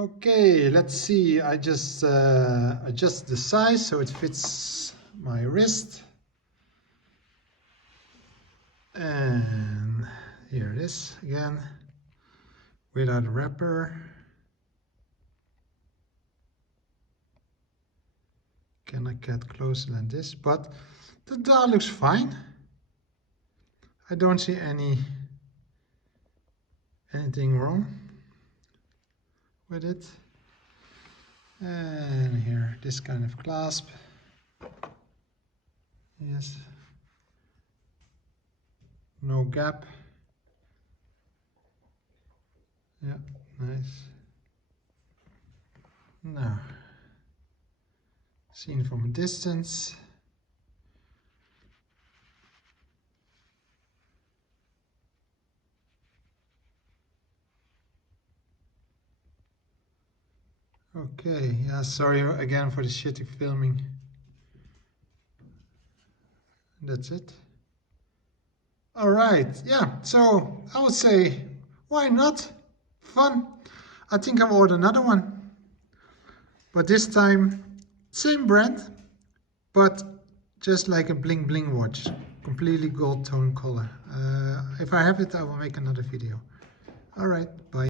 Okay, let's see. I just adjust the size so it fits my wrist. And here it is again, without a wrapper. Cannot get closer than this, but the doll looks fine. I don't see anything wrong with it. And here, this kind of clasp. Yes. No gap. Yeah, nice. Now, seen from a distance. Okay, yeah, sorry again for the shitty filming. That's it. All right, yeah, so I would say, why not? Fun. I think I'll order another one. But this time, same brand, but just like a bling bling watch. Completely gold tone color. If I have it, I will make another video. All right, bye.